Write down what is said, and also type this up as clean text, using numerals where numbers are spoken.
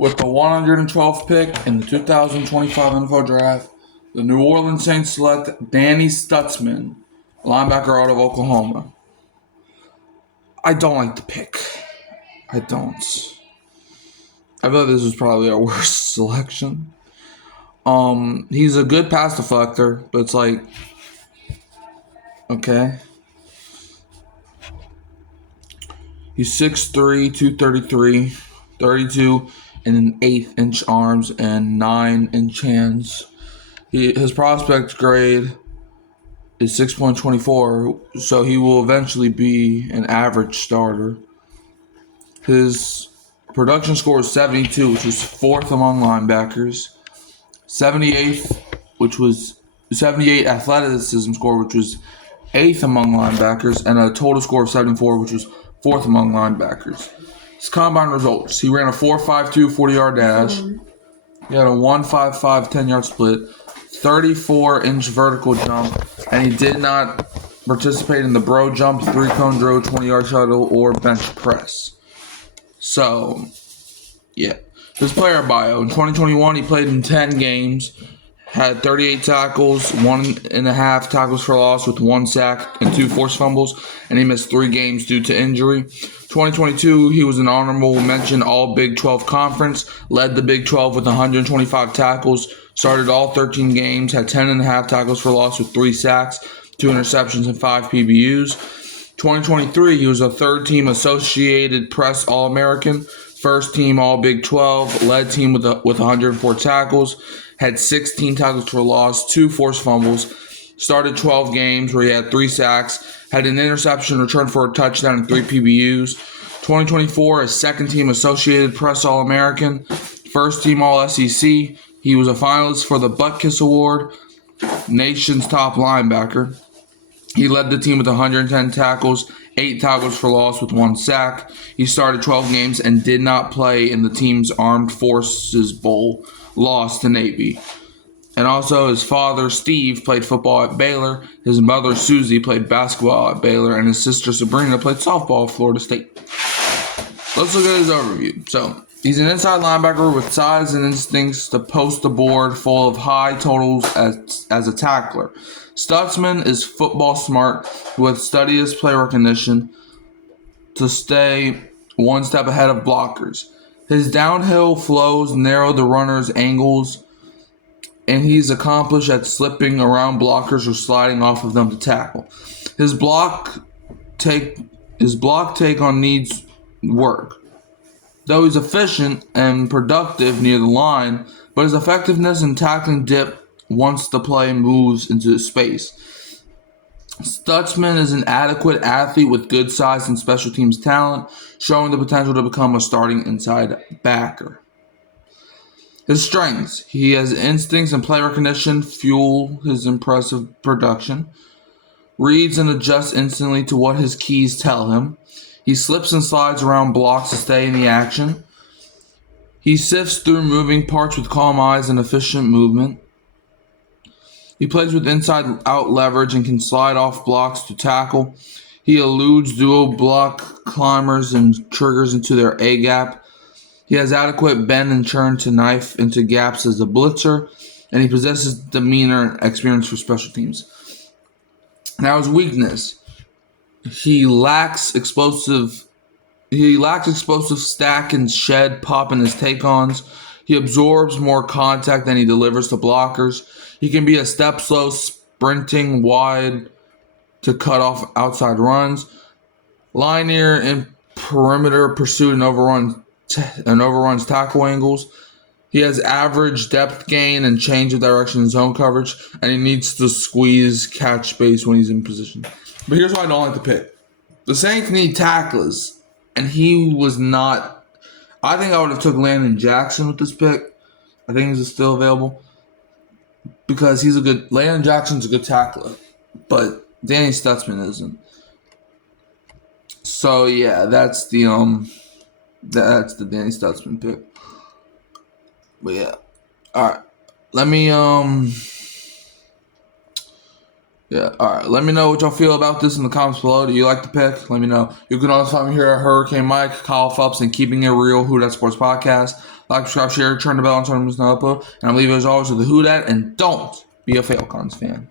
With the 112th pick in the 2025 NFL Draft, the New Orleans Saints select Danny Stutsman, linebacker out of Oklahoma. I don't like the pick. I don't. I thought this was probably our worst selection. He's a good pass deflector, but it's like, okay. He's 6'3", 233, 32 and an 1/8-inch arms and 9-inch hands. His prospect grade is 6.24, so he will eventually be an average starter. His production score is 72, which was 4th among linebackers. 78th, which was 78 athleticism score, which was 8th among linebackers, and a total score of 74, which was 4th among linebackers. His combine results: he ran a 4.52 40-yard dash. He had a 1.55 10-yard split, 34-inch vertical jump, and he did not participate in the bro jump, 3-cone drill, 20-yard shuttle, or bench press. So, yeah. His player bio: in 2021, he played in 10 games, had 38 tackles, 1.5 tackles for loss with 1 sack and 2 forced fumbles, and he missed 3 games due to injury. 2022, he was an honorable mention All Big 12 Conference, led the Big 12 with 125 tackles, started all 13 games, had 10.5 tackles for loss with 3 sacks, 2 interceptions, and 5 PBUs. 2023, he was a third-team Associated Press All-American, first-team All Big 12, led team with 104 tackles, had 16 tackles for loss, 2 forced fumbles, started 12 games where he had 3 sacks, had an interception, returned for a touchdown, and 3 PBUs. 2024, a second-team Associated Press All-American, first-team All-SEC. He was a finalist for the Butkus Award, nation's top linebacker. He led the team with 110 tackles, 8 tackles for loss with 1 sack. He started 12 games and did not play in the team's Armed Forces Bowl loss to Navy. And also, his father, Steve, played football at Baylor. His mother, Susie, played basketball at Baylor. And his sister, Sabrina, played softball at Florida State. Let's look at his overview. So, he's an inside linebacker with size and instincts to post the board, full of high totals as a tackler. Stutsman is football smart with studious play recognition to stay one step ahead of blockers. His downhill flows narrow the runner's angles, and he's accomplished at slipping around blockers or sliding off of them to tackle. His block take on needs work. Though he's efficient and productive near the line, but his effectiveness in tackling dip once the play moves into space. Stutsman is an adequate athlete with good size and special teams talent, showing the potential to become a starting inside backer. His strengths: he has instincts and play recognition fuel his impressive production. Reads and adjusts instantly to what his keys tell him. He slips and slides around blocks to stay in the action. He sifts through moving parts with calm eyes and efficient movement. He plays with inside-out leverage and can slide off blocks to tackle. He eludes dual block climbers and triggers into their A-gap. He has adequate bend and turn to knife into gaps as a blitzer, and he possesses demeanor and experience for special teams. Now, his weakness: he lacks explosive stack and shed pop in his take-ons. He absorbs more contact than he delivers to blockers. He can be a step slow, sprinting wide to cut off outside runs. Linear and perimeter pursuit and overruns tackle angles. He has average depth gain and change of direction in zone coverage, and he needs to squeeze catch space when he's in position. But here's why I don't like the pick. The Saints need tacklers, and he was not. I think I would have took Landon Jackson with this pick. I think he's still available because Landon Jackson's a good tackler, but Danny Stutsman isn't. So yeah, that's the Danny Stutsman pick. But yeah, all right. Let me let me know what y'all feel about this in the comments below. Do you like the pick? Let me know. You can also find me here at Hurricane Mike, Kyle Phelps, and Keeping It Real, Who That Sports Podcast. Like, subscribe, share, turn the bell on so you don't miss another upload. And I'll leave you as always with the who dat, and don't be a Falcons fan.